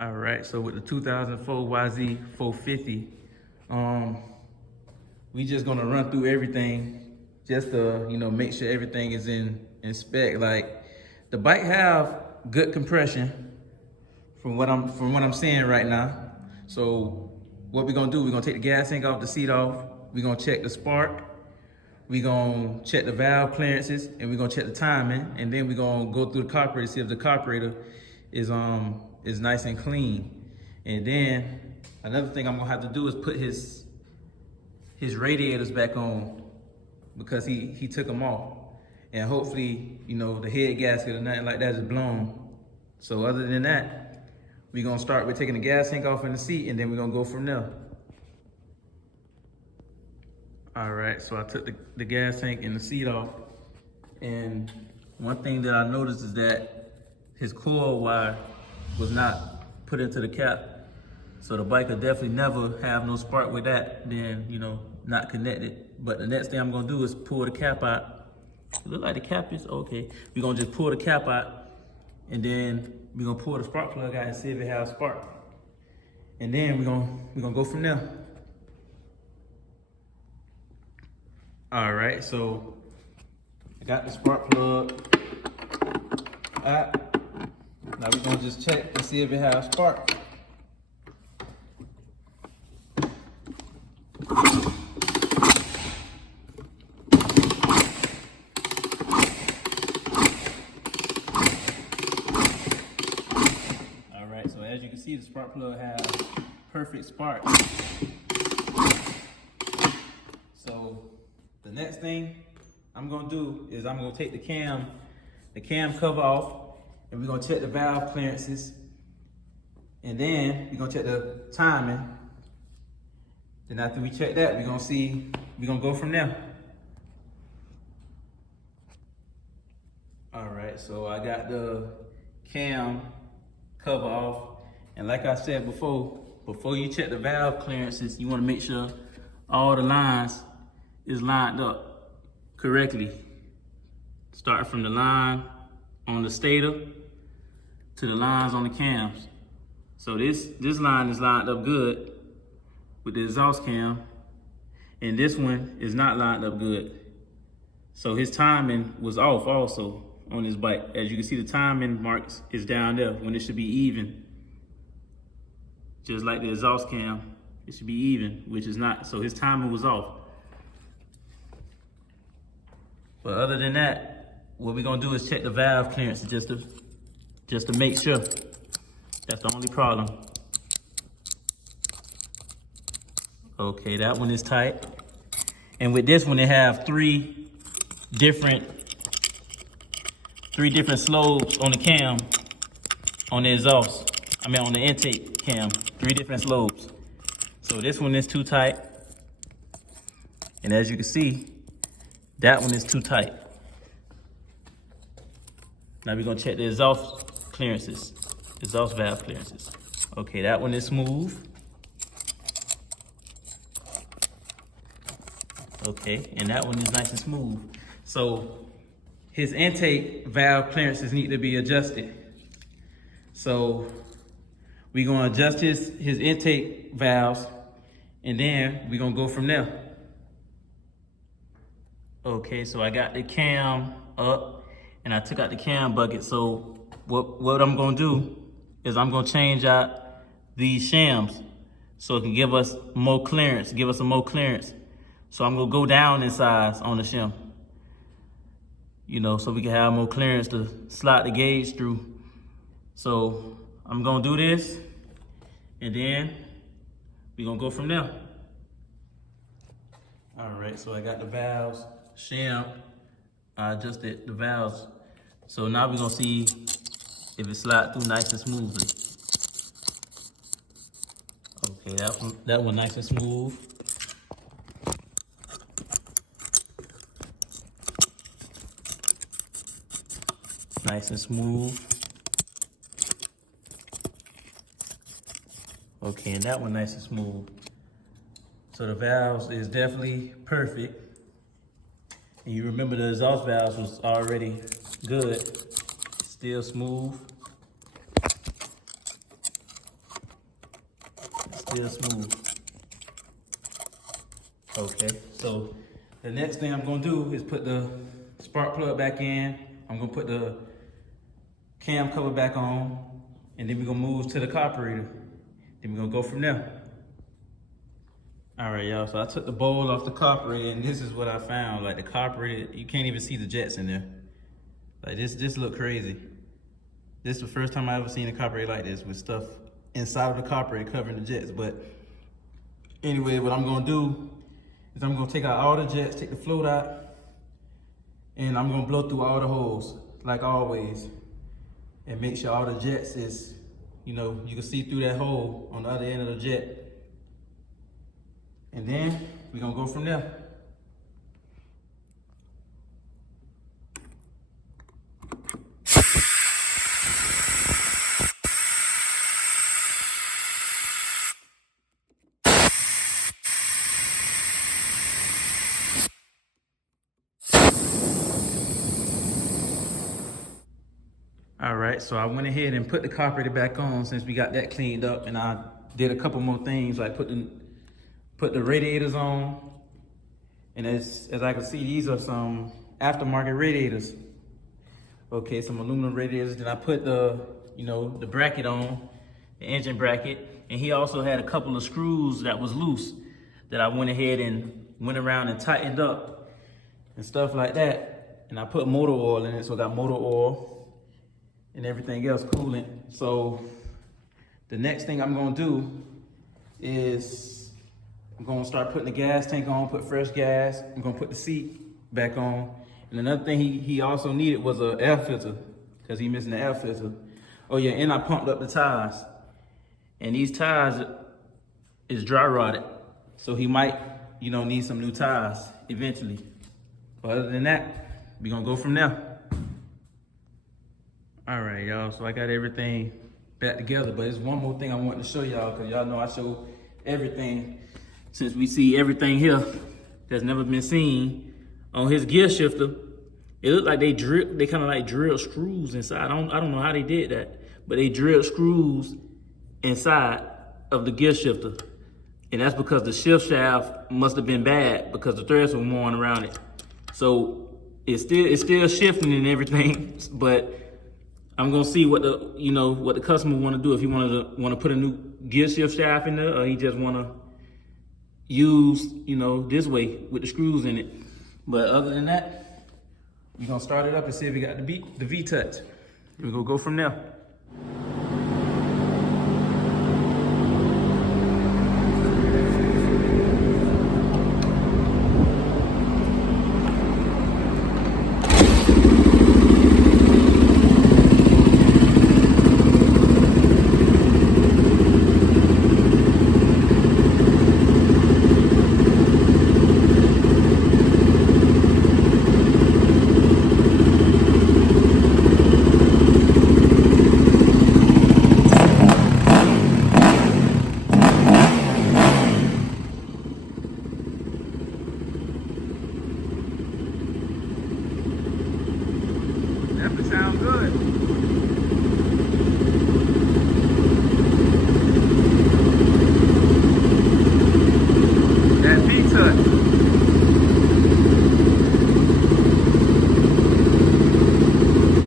All right, so with the 2004 YZ450, we just gonna run through everything just to, make sure everything is in spec. Like, the bike have good compression from what I'm seeing right now. So what we're gonna do, we're gonna take the gas tank off, the seat off, we're gonna check the spark, we're gonna check the valve clearances, and we're gonna check the timing, and then we're gonna go through the carburetor, see if the carburetor is nice and clean. And then another thing I'm gonna have to do is put his radiators back on, because he took them off. And hopefully, the head gasket or nothing like that is blown. So other than that, we're gonna start with taking the gas tank off in the seat, and then we're gonna go from there. All right, so I took the gas tank and the seat off. And one thing that I noticed is that his coil wire was not put into the cap. So the bike will definitely never have no spark with that, then, not connected. But the next thing I'm gonna do is pull the cap out. It look like the cap is okay. We're gonna just pull the cap out, and then we're gonna pull the spark plug out and see if it has spark. And then we're gonna go from there. All right, so I got the spark plug out. Now we're gonna just check to see if it has spark. All right, so as you can see, the spark plug has perfect spark. So the next thing I'm gonna do is I'm gonna take the cam cover off, and we're gonna check the valve clearances, and then we're gonna check the timing. Then after we check that, we're gonna go from there. All right, so I got the cam cover off, and like I said before you check the valve clearances, you wanna make sure all the lines is lined up correctly. Start from the line on the stator to the lines on the cams. So this line is lined up good with the exhaust cam, and this one is not lined up good. So his timing was off also on his bike. As you can see, the timing marks is down there when it should be even. Just like the exhaust cam, it should be even, which is not. So his timing was off. But other than that, what we're gonna do is check the valve clearance just to make sure. That's the only problem. Okay, that one is tight. And with this one, they have three different slopes on the cam, on the exhaust. On the intake cam, 3 different slopes. So this one is too tight. And as you can see, that one is too tight. Now we're gonna check the exhaust clearances, exhaust valve clearances. Okay, that one is smooth. Okay, and that one is nice and smooth. So his intake valve clearances need to be adjusted. So we're gonna adjust his intake valves, and then we're gonna go from there. Okay, so I got the cam up, and I took out the cam bucket. So what I'm gonna do is I'm gonna change out these shams so it can give us more clearance, some more clearance. So I'm gonna go down in size on the shim, so we can have more clearance to slide the gauge through. So I'm gonna do this, and then we're gonna go from there. All right, so I got the valves sham. I adjusted the valves. So now we're gonna see if it slides through nice and smoothly. Okay, that one nice and smooth. Nice and smooth. Okay, and that one nice and smooth. So the valves is definitely perfect. And you remember the exhaust valves was already good. Still smooth. Still smooth. Okay, so the next thing I'm gonna do is put the spark plug back in. I'm gonna put the cam cover back on, and then we're gonna move to the carburetor. Then we're gonna go from there. All right, y'all, so I took the bowl off the carburetor, and this is what I found. Like the carburetor, you can't even see the jets in there. Like this look crazy. This is the first time I ever seen a carburetor like this with stuff inside of the carburetor covering the jets. But anyway, what I'm gonna do is I'm gonna take out all the jets, take the float out, and I'm gonna blow through all the holes, like always, and make sure all the jets is, you know, you can see through that hole on the other end of the jet. And then we're gonna go from there. All right, so I went ahead and put the carburetor back on since we got that cleaned up, and I did a couple more things, like put the radiators on. And as I can see, these are some aftermarket radiators. Okay, some aluminum radiators. Then I put the bracket on, the engine bracket. And he also had a couple of screws that was loose that I went ahead and went around and tightened up and stuff like that. And I put motor oil in it, so I got motor oil and everything else, coolant. So the next thing I'm gonna do is I'm gonna start putting the gas tank on, put fresh gas. I'm gonna put the seat back on. And another thing he also needed was an air filter, because he missing the air filter. Oh yeah, and I pumped up the tires. And these tires is dry rotted. So he might, need some new tires eventually. But other than that, we're gonna go from there. All right, y'all, so I got everything back together, but there's one more thing I want to show y'all, because y'all know I show everything, since we see everything here that's never been seen. On his gear shifter, it looked like they kind of like drilled screws inside. I don't know how they did that, but they drilled screws inside of the gear shifter. And that's because the shift shaft must have been bad, because the threads were worn around it. So it's still shifting and everything, but I'm gonna see what the customer want to do. If he want to put a new gear shift shaft in there, or he just want to use this way with the screws in it. But other than that, we're gonna start it up and see if we got the V-touch. We're gonna go from there. Definitely sound good.